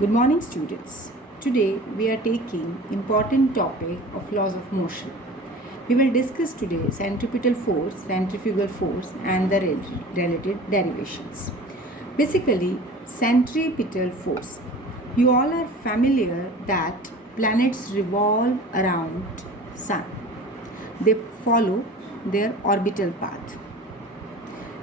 Good morning, students. Today we are taking important topic of laws of motion. We will discuss today centripetal force, centrifugal force and the related derivations. Basically, centripetal force. You all are familiar that planets revolve around sun. They follow their orbital path.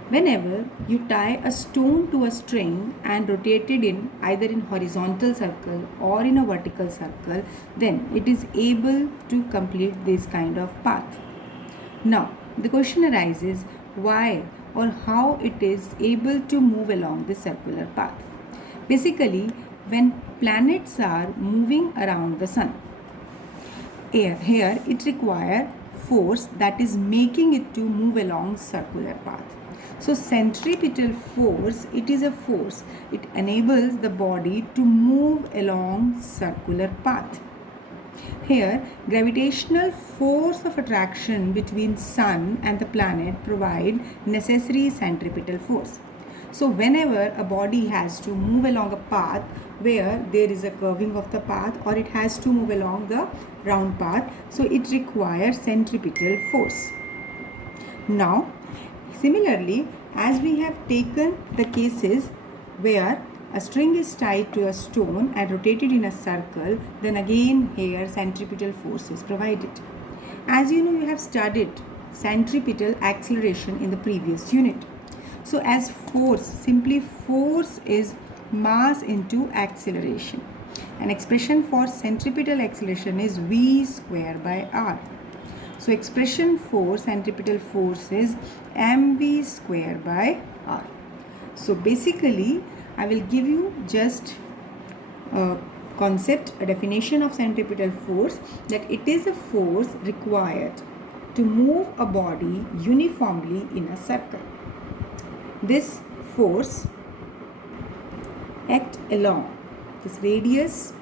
Whenever you tie a stone to a string and rotate it in either in horizontal circle or in a vertical circle, then it is able to complete this kind of path. Now, the question arises why or how it is able to move along this circular path. Basically, when planets are moving around the sun, here it requires force that is making it to move along circular path. So centripetal force, it is a force. It enables the body to move along circular path. Here, gravitational force of attraction between sun and the planet provide necessary centripetal force. So whenever a body has to move along a path where there is a curving of the path or it has to move along the round path, so it requires centripetal force. Now, similarly, as we have taken the cases where a string is tied to a stone and rotated in a circle, then again here centripetal force is provided. As you know, you have studied centripetal acceleration in the previous unit. So as force, simply force is mass into acceleration. An expression for centripetal acceleration is v square by r. So expression for centripetal force is mv square by r. So basically, I will give you just a concept, a definition of centripetal force, that it is a force required to move a body uniformly in a circle. This force acts along this radius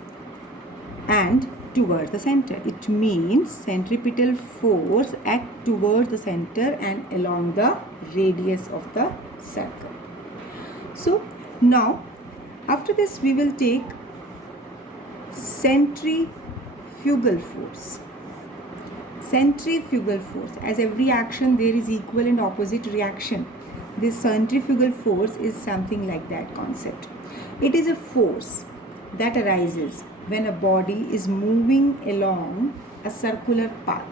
and towards the center. It means centripetal force acts towards the center and along the radius of the circle. So now after this we will take centrifugal force. Centrifugal force, as every action there is equal and opposite reaction. This centrifugal force is something like that concept. It is a force that arises when a body is moving along a circular path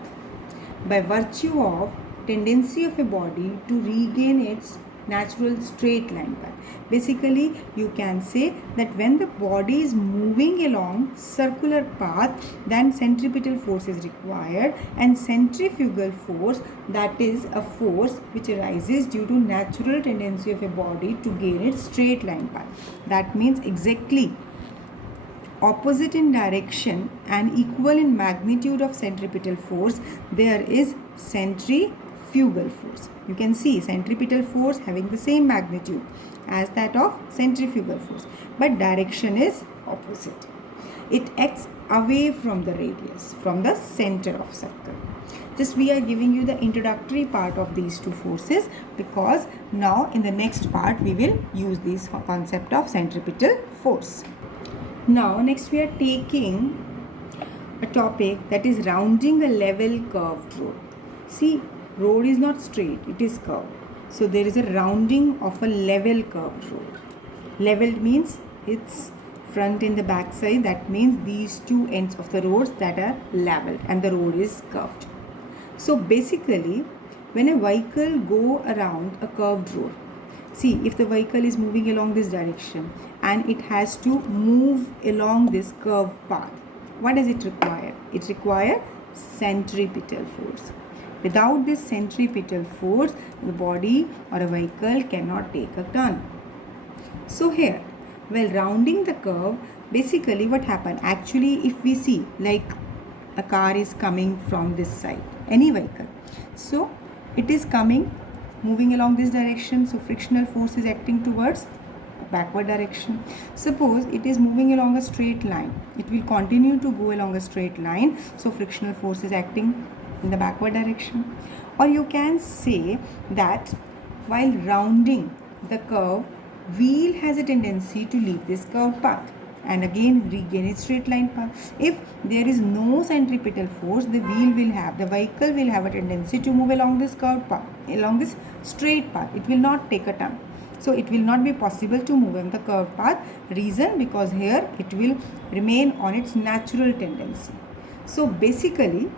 by virtue of tendency of a body to regain its natural straight line path. Basically, you can say that when the body is moving along circular path, then centripetal force is required, and centrifugal force, that is a force which arises due to natural tendency of a body to gain its straight line path. That means exactly opposite in direction and equal in magnitude of centripetal force, there is centrifugal force. You can see centripetal force having the same magnitude as that of centrifugal force, but direction is opposite. It acts away from the radius, from the center of circle. Just we are giving you the introductory part of these two forces, because now in the next part we will use this concept of centripetal force. Now next we are taking a topic that is rounding a level curved road. See, road is not straight, it is curved. So there is a rounding of a level curved road. Leveled means it's front and the back side. That means these two ends of the roads that are leveled and the road is curved. So basically, when a vehicle go around a curved road, see, if the vehicle is moving along this direction and it has to move along this curved path, what does it require? It requires centripetal force. Without this centripetal force, the body or a vehicle cannot take a turn. So here, while rounding the curve, basically what happened? Actually, if we see like a car is coming from this side, any vehicle, so it is coming, moving along this direction, so frictional force is acting towards backward direction. Suppose it is moving along a straight line, it will continue to go along a straight line, so frictional force is acting in the backward direction. Or you can say that while rounding the curve, wheel has a tendency to leave this curved path. and again regain its straight line path. If there is no centripetal force, the vehicle will have a tendency to move along this curved path, along this straight path. It will not take a turn. So it will not be possible to move on the curved path. Reason, because here it will remain on its natural tendency. So basically,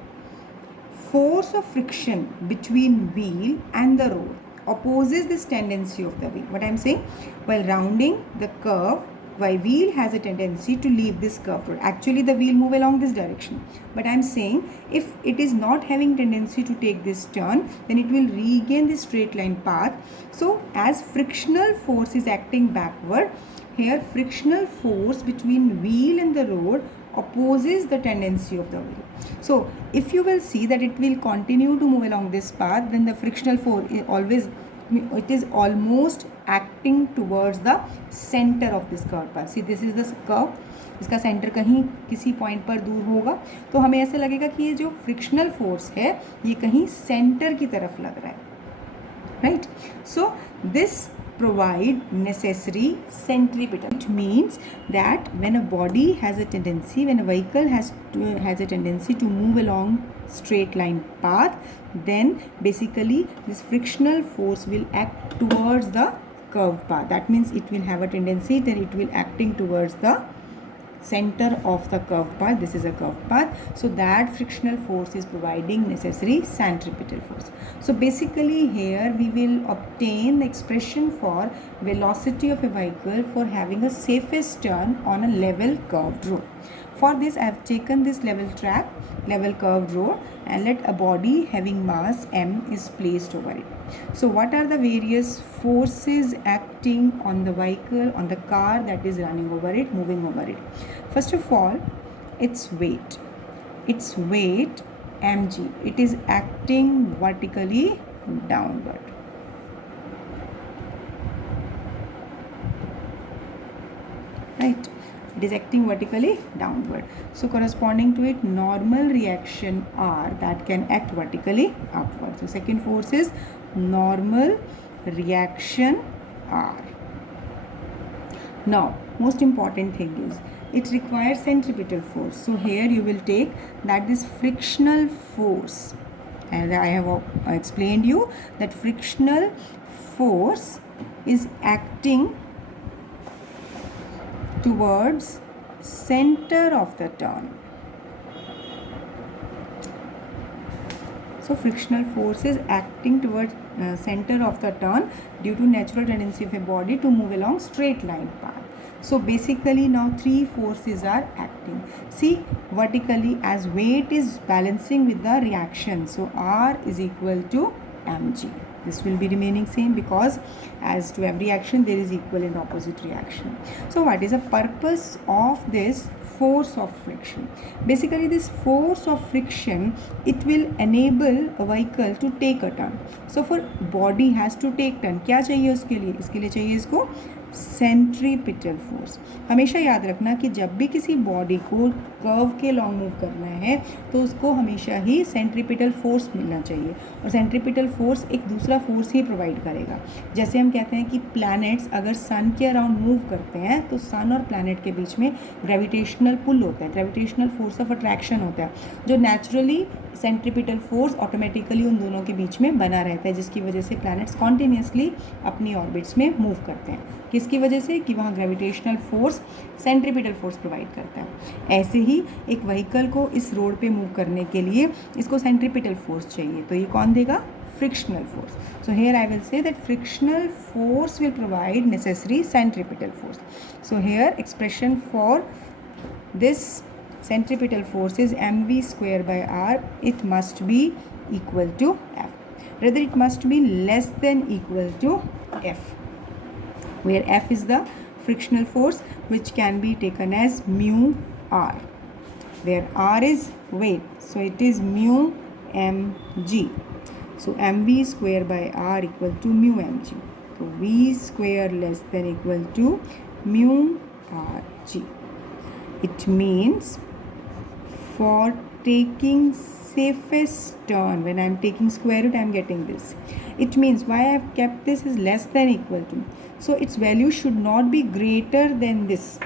force of friction between wheel and the road opposes this tendency of the wheel. What I am saying, while rounding the curve, why wheel has a tendency to leave this curved road. Actually the wheel move along this direction, but I am saying if it is not having tendency to take this turn, then it will regain the straight line path. So as frictional force is acting backward, here frictional force between wheel and the road opposes the tendency of the wheel. So if you will see that it will continue to move along this path, then the frictional force is almost acting towards the center of this curved path. See, this is the curve, इसका centre कहीं किसी point पर दूर होगा, तो हमें ऐसे लगेगा कि ये जो फ्रिक्शनल फोर्स है ये कहीं सेंटर की तरफ लग रहा है, right. So this provide necessary centripetal. It means that when a body has a tendency, when a vehicle has a tendency to move along straight line path, then basically this frictional force will act towards the curved path. That means it will have a tendency, then it will acting towards the center of the curved path. This is a curved path, so that frictional force is providing necessary centripetal force. So basically here we will obtain the expression for velocity of a vehicle for having a safest turn on a level curved road. For this I have taken this level track, level curved road, and let a body having mass m is placed over it. So what are the various forces acting on the vehicle, on the car that is running over it, moving over it? First of all, its weight mg, it is acting vertically downward. Right, it is acting vertically downward. So corresponding to it, normal reaction R that can act vertically upward. So second force is normal reaction R. Now most important thing is it requires centripetal force. So here you will take that this frictional force, and I have explained you that frictional force is acting towards center of the turn. So frictional force is acting towards center of the turn due to natural tendency of a body to move along straight line path. So basically now three forces are acting. See, vertically, as weight is balancing with the reaction, so R is equal to mg. This will be remaining same because as to every action there is equal and opposite reaction. So what is the purpose of this force of friction? Basically this force of friction, it will enable a vehicle to take a turn. So for body has to take turn, क्या चाहिए उसके लिए? इसके लिए चाहिए इसको centripetal force. हमेशा याद रखना कि जब भी किसी बॉडी को कर्व के लॉन्ग मूव करना है तो उसको हमेशा ही सेंट्रीपिटल फोर्स मिलना चाहिए, और सेंट्रीपिटल फोर्स एक दूसरा फोर्स ही प्रोवाइड करेगा. जैसे हम कहते हैं कि प्लैनेट्स अगर सन के अराउंड मूव करते हैं तो सन और प्लैनेट के बीच में ग्रेविटेशनल पुल होता है, ग्रेविटेशनल फोर्स ऑफ अट्रैक्शन होता है, जो नेचुरली सेंट्रीपिटल फोर्स ऑटोमेटिकली उन दोनों के बीच में बना रहता है, जिसकी वजह से प्लैनेट्स कॉन्टिन्यूसली अपनी ऑर्बिट्स में मूव करते हैं. किसकी वजह से? कि वहाँ gravitational force centripetal force provide करता है. ऐसे ही एक व्हीकल को इस रोड पे मूव करने के लिए इसको सेंट्रीपिटल फोर्स चाहिए, तो ये कौन देगा? Frictional force. So here I will say that frictional force will provide necessary centripetal force. So here expression for this centripetal force is mv square by r. It must be equal to f. Rather it must be less than equal to f, where f is the frictional force which can be taken as mu r, where r is weight, so it is mu mg. So mv square by r equal to mu mg. So v square less than equal to mu rg. It means for taking safest turn, when I am taking square root I am getting this. It means why I have kept this is less than equal to, so its value should not be greater than this.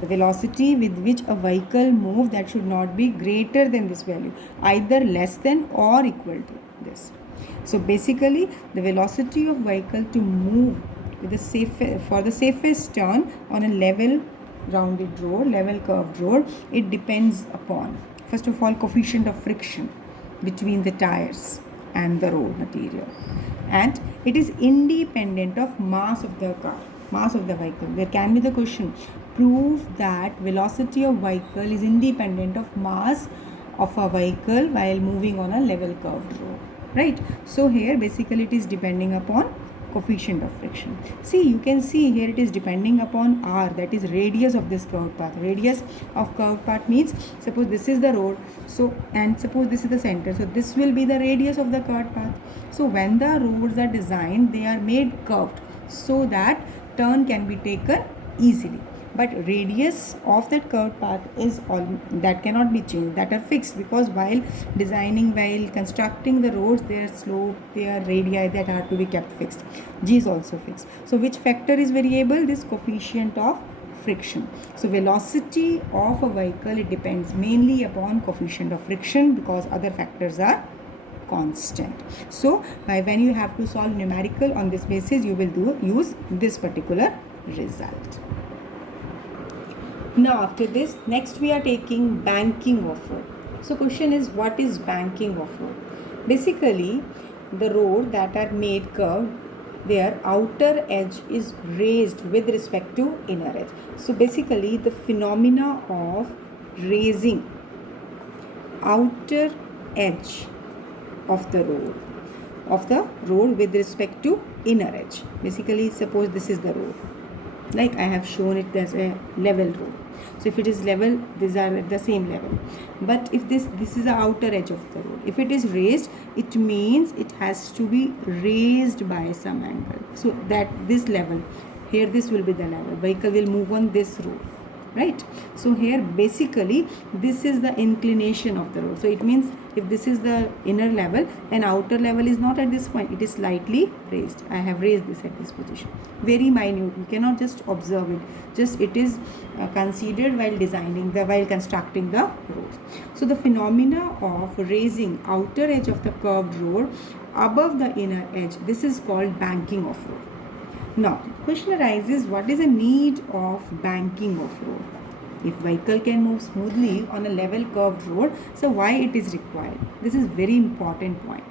The velocity with which a vehicle moves, that should not be greater than this value, either less than or equal to this. So basically, the velocity of vehicle to move with for the safest turn on a level rounded road, level curved road, it depends upon, first of all, coefficient of friction between the tires and the road material, and it is independent of mass of the car, mass of the vehicle. There can be the question, prove that velocity of vehicle is independent of mass of a vehicle while moving on a level curved road, right? So here basically it is depending upon coefficient of friction. See, you can see here it is depending upon r, that is radius of this curved path. Radius of curved path means, suppose this is the road, so, and suppose this is the center, so this will be the radius of the curved path. So when the roads are designed, they are made curved so that turn can be taken easily, but radius of that curved path is all that cannot be changed, that are fixed, because while designing, while constructing the roads, their slope, their radii, that are to be kept fixed. G is also fixed. So which factor is variable? This coefficient of friction. So velocity of a vehicle, it depends mainly upon coefficient of friction, because other factors are constant. So when you have to solve numerical on this basis, you will use this particular result. Now after this, next we are taking banking of road. So question is, what is banking of road? Basically, the road that are made curved, their outer edge is raised with respect to inner edge. So basically, the phenomena of raising outer edge of the road with respect to inner edge. Basically, suppose this is the road, like I have shown it as a level road. So if it is level, these are at the same level. But if this is the outer edge of the road, if it is raised, it means it has to be raised by some angle. So that this level, here this will be the level. Vehicle will move on this road, right? So here basically this is the inclination of the road. So it means if this is the inner level, then outer level is not at this point, it is slightly raised. I have raised this at this position, very minute, you cannot just observe it, just it is considered while designing while constructing the roads. So the phenomena of raising outer edge of the curved road above the inner edge, this is called banking of road. Now, question arises, what is the need of banking of road? If vehicle can move smoothly on a level curved road, so why it is required? This is very important point.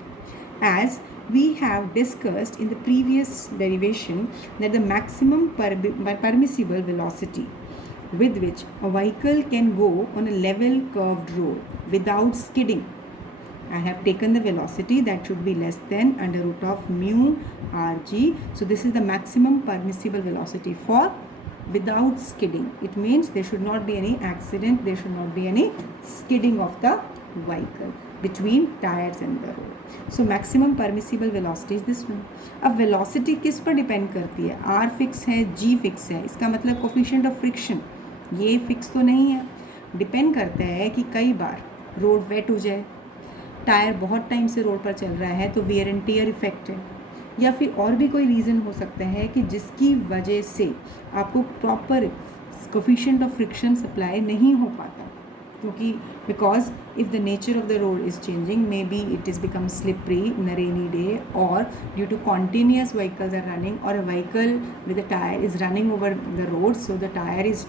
As we have discussed in the previous derivation that the maximum permissible velocity with which a vehicle can go on a level curved road without skidding, I have taken the velocity that should be less than under root of mu rg. So this is the maximum permissible velocity for without skidding. It means there should not be any accident, there should not be any skidding of the vehicle between tires and the road. So maximum permissible velocity is this one. अब velocity किस पर depend करती है? R fix है, G fix है. इसका मतलब coefficient of friction ये fix तो नहीं है. Depend करता है कि कई बार रोड वेट हो जाए, टायर बहुत टाइम से रोड पर चल रहा है तो वेयर एंड टियर इफेक्ट है, या फिर और भी कोई रीज़न हो सकता है कि जिसकी वजह से आपको proper coefficient of friction supply नहीं हो पाता, क्योंकि because if the nature of the road is changing, maybe it is become slippery in a rainy day, और due to continuous vehicles are running, और a vehicle with a tyre is running over the road, so the tyre is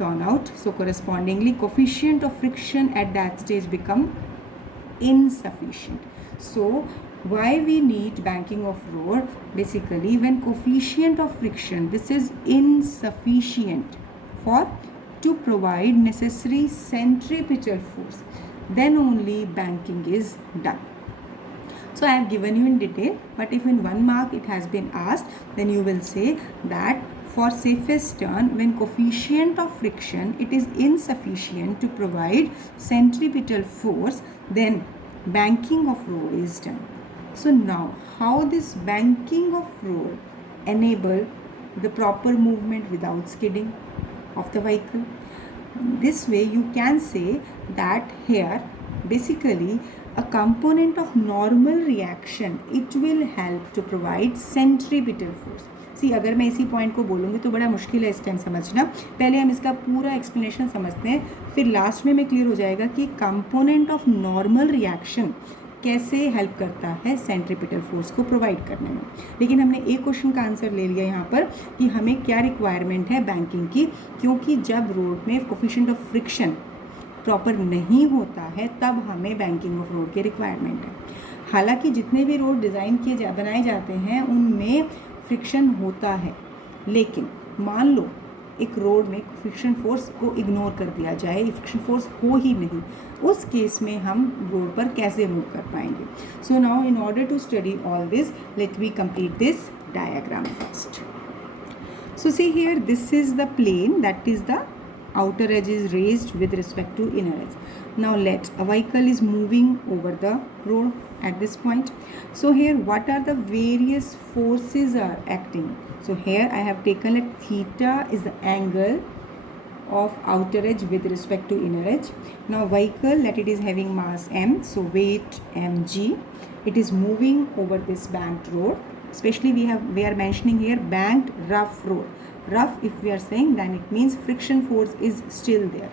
torn out, so correspondingly coefficient of friction at that stage become insufficient. So why we need banking of road? Basically, when coefficient of friction, this is insufficient for to provide necessary centripetal force, then only banking is done. So I have given you in detail, but if in 1 mark it has been asked, then you will say that for safest turn, when coefficient of friction it is insufficient to provide centripetal force, then banking of road is done. So now, how this banking of road enable the proper movement without skidding of the vehicle? This way you can say that here basically a component of normal reaction, it will help to provide centripetal force. सी अगर मैं इसी point को बोलूँगी तो बड़ा मुश्किल है इस टाइम समझना। पहले हम इसका पूरा एक्सप्लेनेशन समझते हैं, फिर लास्ट में क्लियर हो जाएगा कि कंपोनेंट ऑफ नॉर्मल रिएक्शन कैसे हेल्प करता है सेंट्रीपिटल फोर्स को प्रोवाइड करने में। लेकिन हमने एक क्वेश्चन का आंसर ले लिया यहाँ पर कि हमें क्या रिक्वायरमेंट है बैंकिंग की, क्योंकि जब रोड में कोफिशिएंट ऑफ फ्रिक्शन प्रॉपर नहीं होता है तब हमें बैंकिंग ऑफ रोड की रिक्वायरमेंट है। हालांकि जितने भी रोड डिज़ाइन बनाए जाते हैं उनमें फ्रिक्शन होता है, लेकिन मान लो एक रोड में फ्रिक्शन फोर्स को इग्नोर कर दिया जाए, फ्रिक्शन फोर्स हो ही नहीं, उस केस में हम रोड पर कैसे मूव कर पाएंगे। So now in order to study all this, let we complete this diagram first. So see here, this is the plane, that is the outer edge is raised with respect to inner edge. Now let a vehicle is moving over the road at this point. So here what are the various forces are acting? So here I have taken a theta is the angle of outer edge with respect to inner edge. Now vehicle, that it is having mass m, so weight mg, it is moving over this banked road. Especially we are mentioning here banked rough road. Rough, if we are saying, then it means friction force is still there.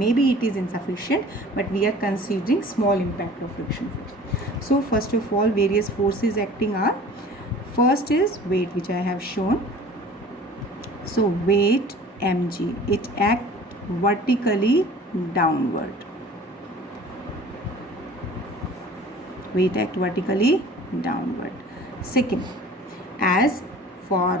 Maybe it is insufficient, but we are considering small impact of friction force. So first of all, various forces acting are, first is weight, which I have shown. So weight mg, it acts vertically downward. Weight act vertically downward. Second, as for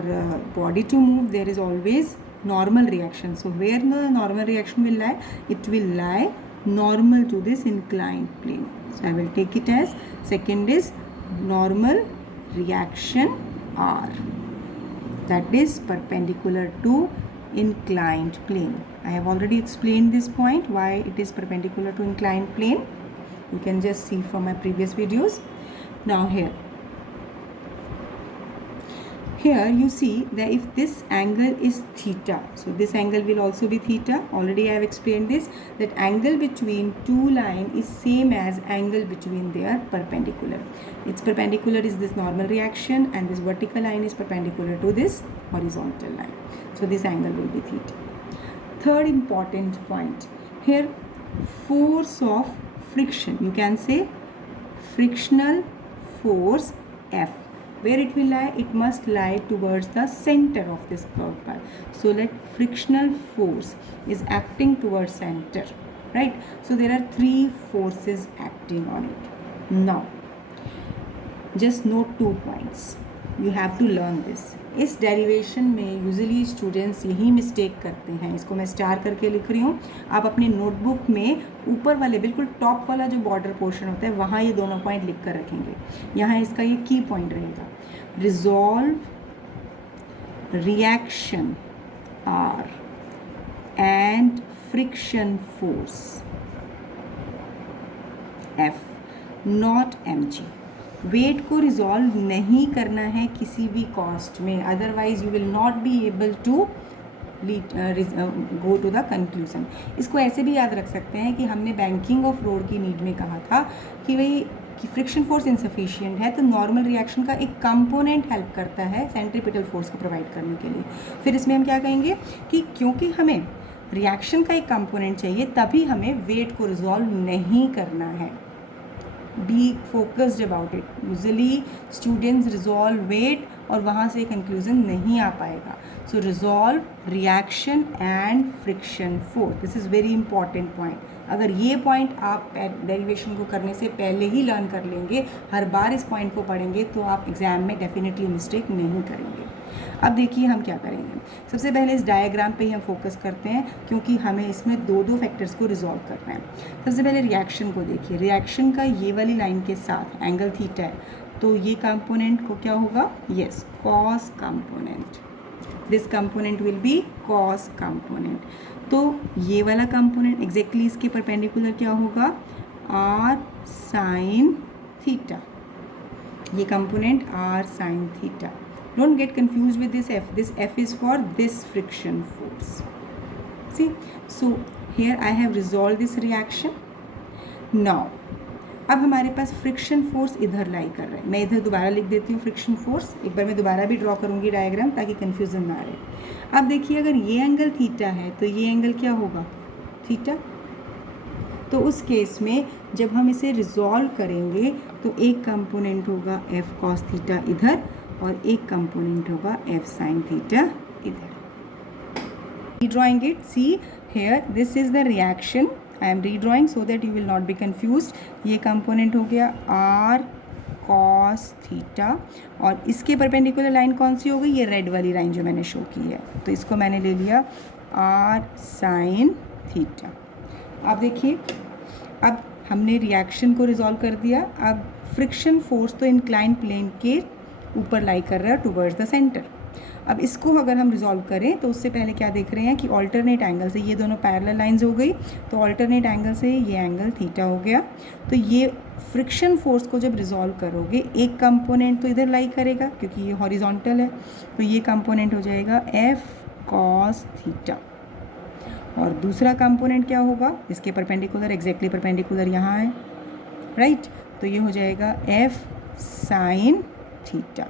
body to move, there is always normal reaction. So where the normal reaction will lie? It will lie normal to this inclined plane. So I will take it as second is normal reaction R, that is perpendicular to inclined plane. I have already explained this point, why it is perpendicular to inclined plane. You can just see from my previous videos. Now here you see that if this angle is theta, so this angle will also be theta. Already I have explained this, that angle between two lines is same as angle between their perpendicular. Its perpendicular is this normal reaction and this vertical line is perpendicular to this horizontal line. So this angle will be theta. Third important point here, force of friction. You can say frictional force F. Where it will lie? It must lie towards the center of this curved path. So let frictional force is acting towards center, right? So there are three forces acting on it. Now just note 2 points. You have to learn this. इस derivation में usually students यही mistake करते हैं. इसको मैं star करके लिख रही हूँ. आप अपने नोटबुक में ऊपर वाले बिल्कुल टॉप वाला जो बॉर्डर पोर्शन होता है वहाँ ये दोनों पॉइंट लिख कर रखेंगे. यहाँ इसका ये की पॉइंट रहेगा. Resolve reaction R and friction force F, not M G. Weight को रिजॉल्व नहीं करना है किसी भी कॉस्ट में, otherwise you will not be able to go to the conclusion. इसको ऐसे भी याद रख सकते हैं कि हमने बैंकिंग ऑफ रोड की नीड में कहा था कि भाई कि फ्रिक्शन फोर्स इनसफिशिएंट है तो नॉर्मल रिएक्शन का एक कंपोनेंट हेल्प करता है सेंट्रीपिटल फोर्स को प्रोवाइड करने के लिए. फिर इसमें हम क्या कहेंगे कि क्योंकि हमें रिएक्शन का एक कंपोनेंट चाहिए तभी हमें वेट को रिजॉल्व नहीं करना है. Be focused about it. Usually students resolve weight और वहाँ से कंक्लूजन नहीं आ पाएगा. So resolve reaction and friction force. This is very important point. अगर ये पॉइंट आप डेरिवेशन को करने से पहले ही लर्न कर लेंगे, हर बार इस पॉइंट को पढ़ेंगे तो आप एग्जाम में डेफिनेटली मिस्टेक नहीं करेंगे. अब देखिए हम क्या करेंगे. सबसे पहले इस डायग्राम पे ही हम फोकस करते हैं क्योंकि हमें इसमें दो फैक्टर्स को रिजॉल्व करना है. सबसे पहले रिएक्शन को देखिए. रिएक्शन का ये वाली लाइन के साथ एंगल थीटा है तो ये कंपोनेंट को क्या होगा? Yes, cos component. This component will be cos component. तो ये वाला कंपोनेंट एग्जैक्टली इसके परपेंडिकुलर क्या होगा? R sine theta. ये component R sine theta. Don't get confused with this F. This F is for this friction force. See, so here I have resolved this reaction. Now अब हमारे पास friction force इधर लाई कर रहा है, मैं इधर दोबारा लिख देती हूँ फ्रिक्शन फोर्स, एक बार मैं दोबारा भी ड्रॉ करूँगी डायग्राम ताकि कन्फ्यूज़न ना रहे। अब देखिए अगर ये एंगल थीटा है तो ये एंगल क्या होगा, थीटा। तो उस केस में जब हम इसे रिजॉल्व करेंगे तो एक कंपोनेंट होगा एफ कॉस थीटा इधर और एक कंपोनेंट होगा एफ साइन थीटा इधर। Redrawing it, see here this is the reaction, I am redrawing so that you will not be confused। ये कंपोनेंट हो गया r cos थीटा और इसके परपेंडिकुलर लाइन कौन सी हो गई, ये रेड वाली लाइन जो मैंने शो की है, तो इसको मैंने ले लिया r sin थीटा। अब देखिए अब हमने रिएक्शन को रिजॉल्व कर दिया। अब फ्रिक्शन फोर्स तो इंक्लाइन प्लेन के ऊपर लाई कर रहा है टुवर्ड्स द सेंटर। अब इसको अगर हम रिजॉल्व करें तो उससे पहले क्या देख रहे हैं कि ऑल्टरनेट एंगल से ये दोनों पैरेलल लाइंस हो गई, तो ऑल्टरनेट एंगल से ये एंगल थीटा हो गया। तो ये फ्रिक्शन फोर्स को जब रिजॉल्व करोगे एक कंपोनेंट तो इधर लाई करेगा क्योंकि ये हॉरिजॉन्टल है, तो ये कंपोनेंट हो जाएगा एफ कॉस थीटा और दूसरा कंपोनेंट क्या होगा, इसके परपेंडिकुलर, एग्जैक्टली परपेंडिकुलर यहाँ है, राइट। तो ये हो जाएगा एफ साइन थीटा।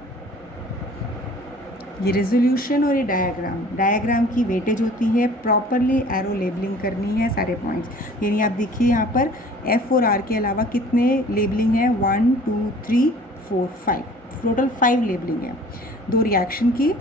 ये रेजोल्यूशन और ये डायग्राम की वेटेज होती है, प्रॉपरली एरो लेबलिंग करनी है सारे पॉइंट्स। यानी आप देखिए यहाँ पर एफ और आर के अलावा कितने लेबलिंग है, 1 2 3 4 5, टोटल 5 लेबलिंग है, 2 रिएक्शन की,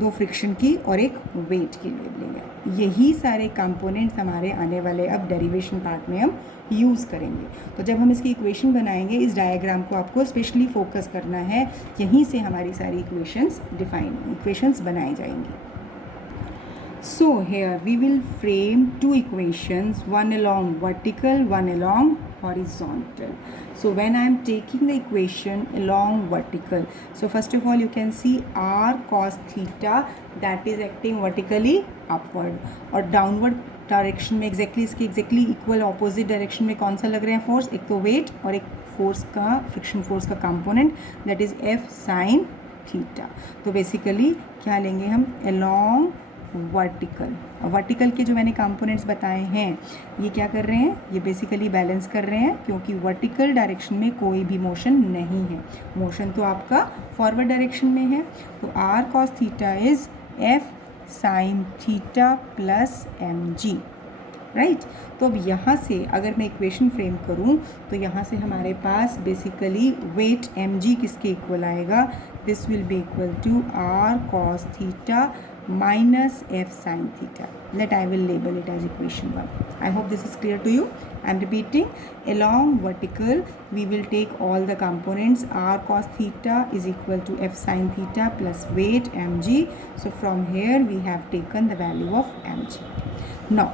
2 फ्रिक्शन की और एक वेट की लेबलिंग है। यही सारे कंपोनेंट्स हमारे आने वाले अब डेरिवेशन पार्ट में हम यूज़ करेंगे। तो जब हम इसकी इक्वेशन बनाएंगे, इस डायग्राम को आपको स्पेशली फोकस करना है, यहीं से हमारी सारी इक्वेशंस बनाई जाएंगी। So here we will frame 2 equations, one along vertical, one along horizontal. So when I am taking the equation along vertical, so first of all you can see r cos theta that is acting vertically upward, और downward direction में इसके exactly equal opposite direction में कौन सा लग रहे हैं force, एक तो वेट और एक फोर्स का, फ्रिक्शन फोर्स का component, that is F sine theta. तो बेसिकली क्या लेंगे हम, अलोंग वर्टिकल के जो मैंने कंपोनेंट्स बताए हैं ये क्या कर रहे हैं, ये बेसिकली बैलेंस कर रहे हैं क्योंकि वर्टिकल डायरेक्शन में कोई भी मोशन नहीं है, मोशन तो आपका फॉरवर्ड डायरेक्शन में है। तो R cos theta is F sine theta plus M G, right. तो अब यहाँ से अगर मैं इक्वेशन फ्रेम करूँ तो यहाँ से हमारे पास बेसिकली वेट एम जी किसके इक्वल आएगा, this will be equal to R cos theta minus f sin theta, that I will label it as equation 1. I hope this is clear to you. I am repeating, along vertical we will take all the components, r cos theta is equal to f sin theta plus weight mg. So from here we have taken the value of mg. Now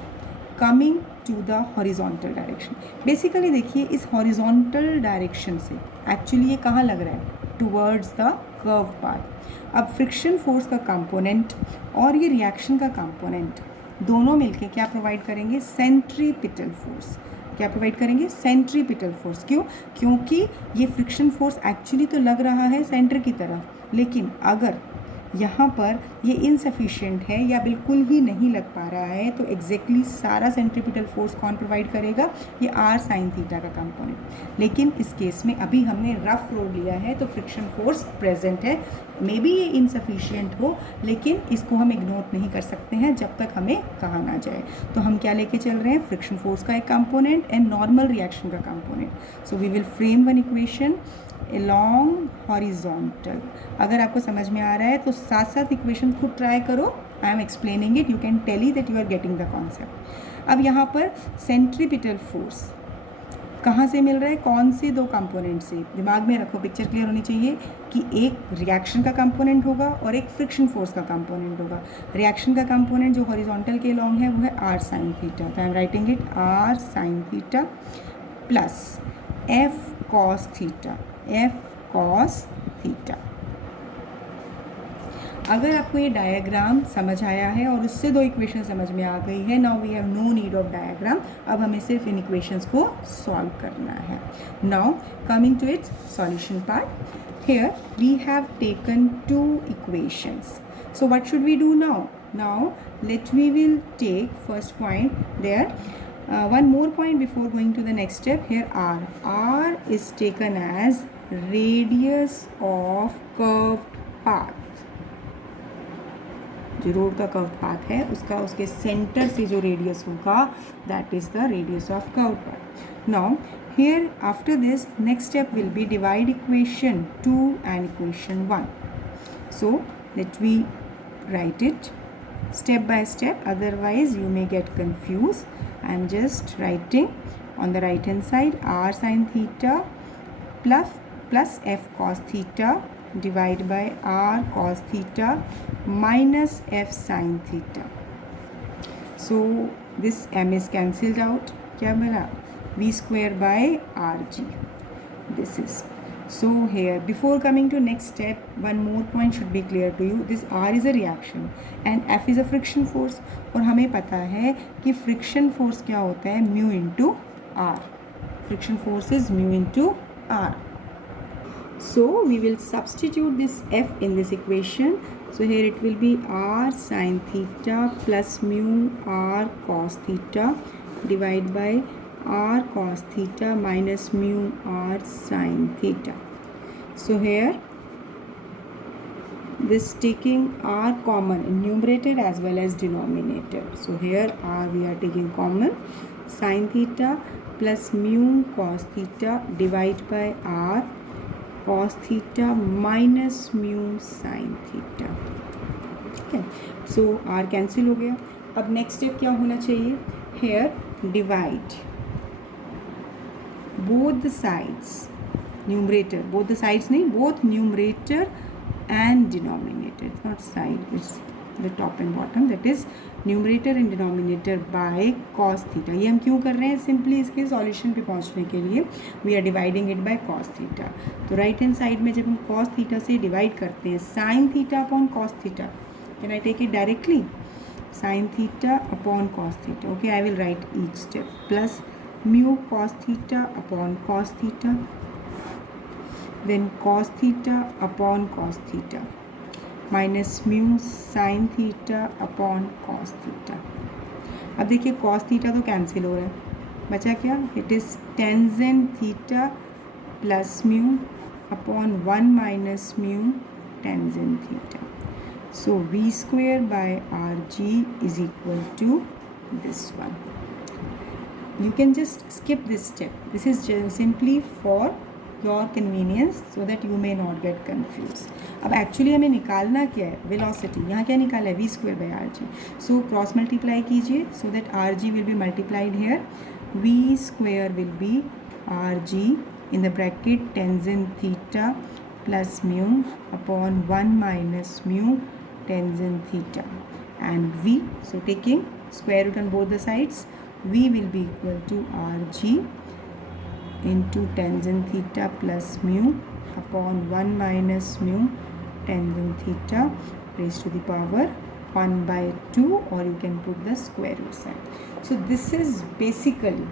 coming to the horizontal direction, basically देखिए इस horizontal direction से actually ये कहाँ लग रहा है, towards the curved path। अब friction force का कंपोनेंट और ये रिएक्शन का कंपोनेंट दोनों मिलके क्या प्रोवाइड करेंगे, सेंट्रीपिटल फोर्स। क्या प्रोवाइड करेंगे, सेंट्रीपिटल फोर्स। क्यों, क्योंकि ये फ्रिक्शन फोर्स एक्चुअली तो लग रहा है सेंटर की तरफ, लेकिन अगर यहाँ पर ये इनसफिशिएंट है या बिल्कुल ही नहीं लग पा रहा है तो एग्जैक्टली सारा सेंट्रीपिटल फोर्स कौन प्रोवाइड करेगा, ये आर साइन थीटा का कंपोनेंट। लेकिन इस केस में अभी हमने रफ रोड लिया है तो फ्रिक्शन फोर्स प्रेजेंट है, मे बी ये इनसफिशिएंट हो लेकिन इसको हम इग्नोर नहीं कर सकते हैं जब तक हमें कहा ना जाए। तो हम क्या लेके चल रहे हैं, फ्रिक्शन फोर्स का एक कंपोनेंट एंड नॉर्मल रिएक्शन का component. So we will frame one equation along horizontal। अगर आपको समझ में आ रहा है तो साथ साथ इक्वेशन खुद ट्राई करो, I am explaining it, you can tell he that you are getting the concept. अब यहाँ पर सेंट्रीपिटल फोर्स कहाँ से मिल रहा है, कौन से 2 कंपोनेंट से, दिमाग में रखो, पिक्चर क्लियर होनी चाहिए कि एक रिएक्शन का कंपोनेंट होगा और एक फ्रिक्शन फोर्स का कंपोनेंट होगा। रिएक्शन का कंपोनेंट जो हॉरिजॉन्टल के लॉन्ग है वो है आर साइन थीटा, तो I am writing it R sine theta plus F cos theta, F cos theta. अगर आपको ये डायग्राम समझ आया है और उससे 2 इक्वेशन समझ में आ गई है, now we have no need of diagram, अब हमें सिर्फ इन इक्वेशंस को सॉल्व करना है। Now coming to its solution part, here we have taken 2 equations, so what should we do now, now let we will take first point there, one more point before going to the next step. Here r is taken as radius of curved path. जो road का curve path है उसका उसके centre से जो radius होगा that is the radius of curve path. Now here after this next step will be divide equation 2 and equation 1. So let we write it step by step, otherwise you may get confused. I am just writing on the right hand side r sin theta plus f cos theta divide by r cos theta minus f sin theta. So this m is cancelled out. क्या बना? v square by rg. This is so here before coming to next step one more point should be clear to you. This r is a reaction and f is a friction force और हमें पता है कि friction force क्या होता है mu into r. Friction force is mu into r. So we will substitute this f in this equation. So here it will be r sin theta plus mu r cos theta divided by r cos theta minus mu r sin theta. So here this taking r common in numerator as well as denominator. So here r we are taking common, sin theta plus mu cos theta divided by r cos theta minus mu sin theta. Okay, so r cancel हो गया. अब next step क्या होना चाहिए? Here divide both the sides, numerator, both the sides नहीं, both numerator and denominator. It's not side, it's the top and bottom, that is numerator and denominator by cos theta. ये हम क्यों कर रहे हैं? सिंपली इसके सॉल्यूशन पे पहुंचने के लिए we are dividing it by cos theta. तो राइट हैंड साइड में जब हम cos theta से डिवाइड करते हैं sin theta upon cos theta, can I take it directly? Sin theta upon cos theta. Okay, I will write each step. Plus mu cos theta upon cos theta, then cos theta upon cos theta minus mu sin theta upon cos theta. अब देखिए cos theta तो cancel हो रहा है, बचा क्या? It is tangent theta plus mu upon 1 minus mu tangent theta. So v square by rg is equal to this one. You can just skip this step. This is just simply for your convenience so that you may not get confused. अब actually हमें निकालना क्या है? Velocity. यहाँ क्या निकाला है? v square by rg. So cross multiply कीजिए so that rg will be multiplied here. v square will be rg in the bracket tangent theta plus mu upon 1 minus mu tangent theta and v. So taking square root on both the sides, v will be equal to rg into tangent theta plus mu upon 1 minus mu tangent theta raised to the power 1 by 2, or you can put the square root side. So this is basically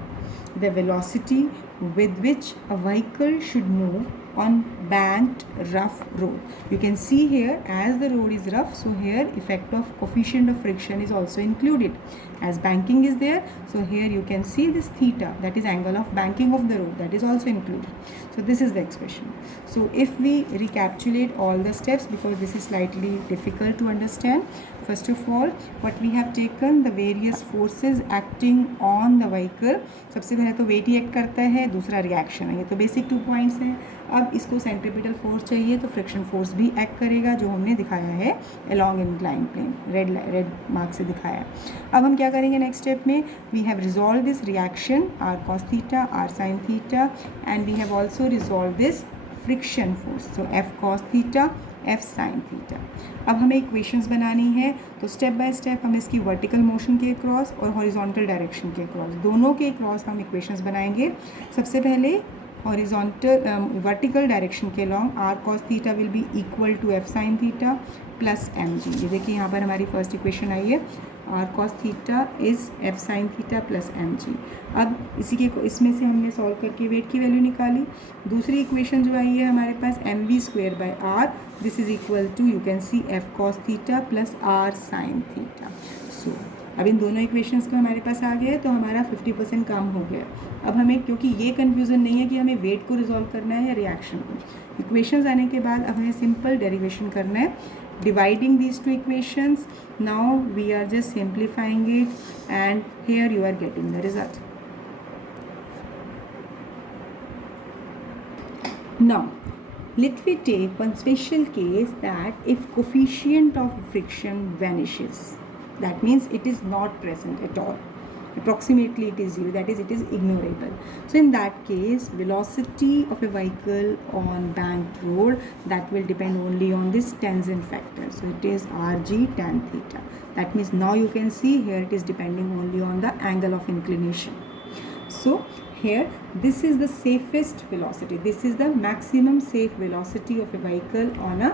the velocity with which a vehicle should move on banked rough road. You can see here as the road is rough, so here effect of coefficient of friction is also included. As banking is there, so here you can see this theta, that is angle of banking of the road, that is also included. So this is the expression. So if we recapitulate all the steps, because this is slightly difficult to understand, first of all what we have taken, the various forces acting on the vehicle. सबसे पहले तो wait ही act करता है, दूसरा reaction है. ये तो basic 2 points हैं. अब इसको सेंट्रीपिटल फोर्स चाहिए तो फ्रिक्शन फोर्स भी एक्ट करेगा, जो हमने दिखाया है along incline plane, red mark से दिखाया. अब हम क्या करेंगे नेक्स्ट स्टेप में? We have resolve this reaction R cos theta, R sine theta, and we have also resolve this friction force. So F cos theta, F sine theta. अब हमें equations बनानी है, तो स्टेप बाय स्टेप हम इसकी vertical motion के cross और horizontal direction के क्रॉस, दोनों के क्रॉस हम इक्वेशंस बनाएंगे. सबसे पहले हॉरिजॉन्टल वर्टिकल डायरेक्शन के long R cos theta will be equal to F sine theta plus M G. ये देखिए यहाँ पर हमारी फर्स्ट इक्वेशन आई है, R cos theta is F sine theta plus M G. अब इसमें से हमने सॉल्व करके वेट की वैल्यू निकाली. दूसरी इक्वेशन जो आई है हमारे पास M V square by R, this is equal to, you can see, F cos theta plus R sine theta. So अब इन दोनों इक्वेशंस को हमारे पास आ गया तो हमारा 50% काम हो गया। अब हमें, क्योंकि ये कन्फ्यूज़न नहीं है कि हमें वेट को रिजॉल्व करना है या रिएक्शन को, इक्वेशंस आने के बाद अब हमें सिंपल डेरिवेशन करना है, dividing these two equations. Now we are just simplifying it and here you are getting the result. Now, let we take one special case that if coefficient of friction vanishes, that means it is not present at all, approximately it is 0, that is it is ignorable. So in that case, velocity of a vehicle on banked road, that will depend only on this tangent factor. So it is Rg tan theta. That means now you can see here it is depending only on the angle of inclination. So here this is the safest velocity, this is the maximum safe velocity of a vehicle on a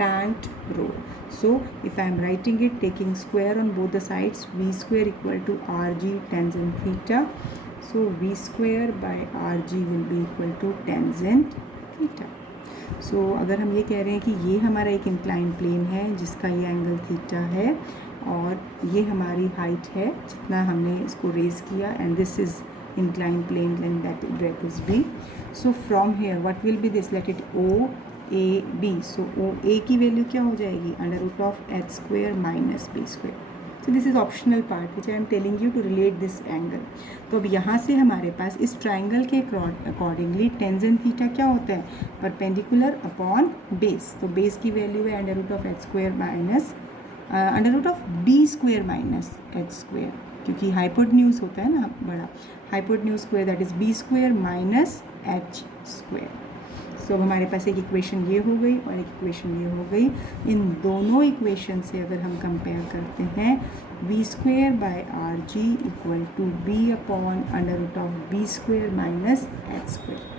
banked road. So if I am writing it taking square on both the sides, v square equal to rg tangent theta, so v square by rg will be equal to tangent theta. So अगर हम ये कह रहे हैं कि ये हमारा एक इंक्लाइन प्लेन है जिसका ये एंगल थीटा है और ये हमारी हाइट है जितना हमने इसको रेज किया, and this is inclined plane and that breadth is b. So from here what will be this, let it o a b. So o a की वैल्यू क्या हो जाएगी, under root of H square minus B square. So this is optional part which I am telling you to relate this angle. तो अब यहाँ से हमारे पास इस ट्राइंगल के अकॉर्डिंगली टेंजेंट थीटा क्या होता है, परपेंडिकुलर अपॉन बेस. तो बेस की वैल्यू है under root of H square minus under root of B square minus H square, क्योंकि हाइपोटेन्यूज होता है ना बड़ा, hypotenuse square that is B square minus H square. So हमारे पास एक इक्वेशन ये हो गई और एक इक्वेशन ये हो गई. इन दोनों इक्वेशन से अगर हम कंपेयर करते हैं, V square by R G equal to B upon under root of B square minus H square.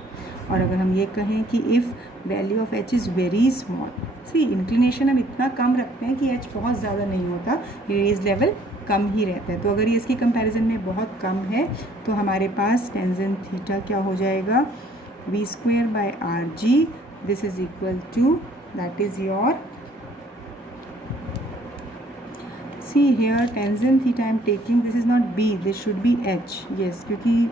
और अगर हम ये कहें कि if value of H is very small, see inclination हम इतना कम रखते हैं कि एच बहुत ज़्यादा नहीं होता, रेज लेवल कम ही रहता है. तो अगर ये इसके कंपैरिजन में बहुत कम है तो हमारे पास टेंजेंट थीटा क्या हो जाएगा, V square by R G, this is equal to, that is your, see here tangent theta I am taking, this is not B, this should be H. Yes, क्योंकि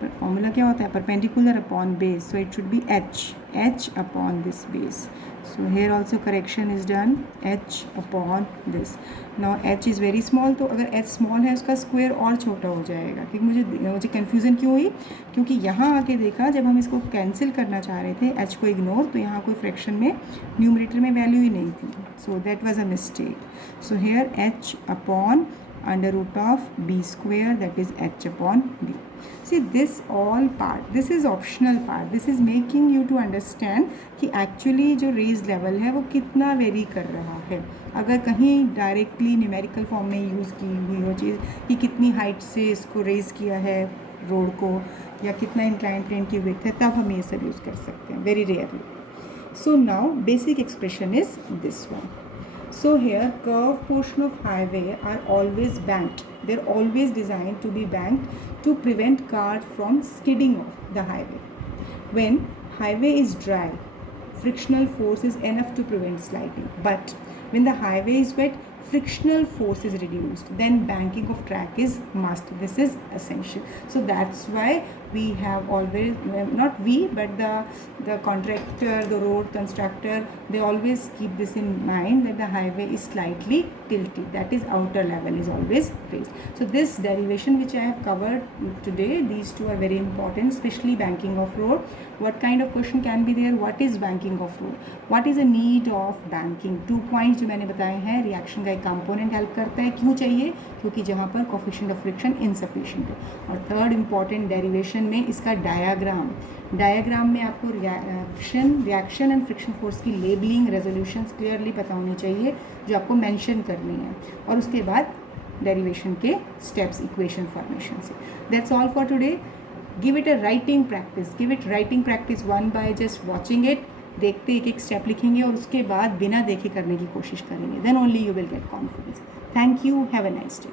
formula क्या होता है, perpendicular upon base, so it should be H upon this base. So here also correction is done, h upon this. Now h is very small, तो अगर h small है उसका square और छोटा हो जाएगा. क्योंकि मुझे कन्फ्यूज़न क्यों हुई, क्योंकि यहाँ आके देखा जब हम इसको कैंसिल करना चाह रहे थे h को इग्नोर, तो यहाँ कोई फ्रैक्शन में न्यूमरेटर में वैल्यू ही नहीं थी. So that was a mistake. So here h upon under root of b square, that is h upon b. See this all part, this is optional part, this is making you to understand कि actually जो raise level है वो कितना very कर रहा है. अगर कहीं डायरेक्टली न्यूमेरिकल फॉर्म में यूज़ की हुई हो चीज़ कि कितनी हाइट से इसको रेज किया है रोड को, या कितना इंक्लाइन प्लेन की विड्थ है, तब हम ये सब यूज़ कर सकते हैं, very rarely. So now basic expression is this one. So here curved portion of highway are always banked. They're always designed to be banked to prevent cars from skidding off the highway. When highway is dry, frictional force is enough to prevent sliding. But when the highway is wet, frictional force is reduced. Then banking of track is must. This is essential. So that's why we have always, not we, but the contractor, the road constructor, they always keep this in mind that the highway is slightly tilted, that is outer level is always raised. So this derivation which I have covered today, these two are very important, especially banking of road. What kind of question can be there, what is banking of road, what is the need of banking. 2 points जो मैंने बताए हैं, reaction का एक component help करता है, क्यों चाहिए, क्योंकि जहाँ पर कोफिशिएंट ऑफ फ्रिक्शन इनसफिशिएंट है. और थर्ड इंपॉर्टेंट डेरिवेशन में इसका डायग्राम में आपको रिएक्शन एंड फ्रिक्शन फोर्स की लेबलिंग, रेजोल्यूशंस क्लियरली पता होनी चाहिए जो आपको मेंशन करनी है, और उसके बाद डेरिवेशन के स्टेप्स इक्वेशन फॉर्मेशन से. That's all for today. Give it a writing practice, give it writing practice one by just watching it. देखते एक एक स्टेप लिखेंगे और उसके बाद बिना देखे करने की कोशिश करेंगे, then only you will get confidence. Thank you, have a nice day.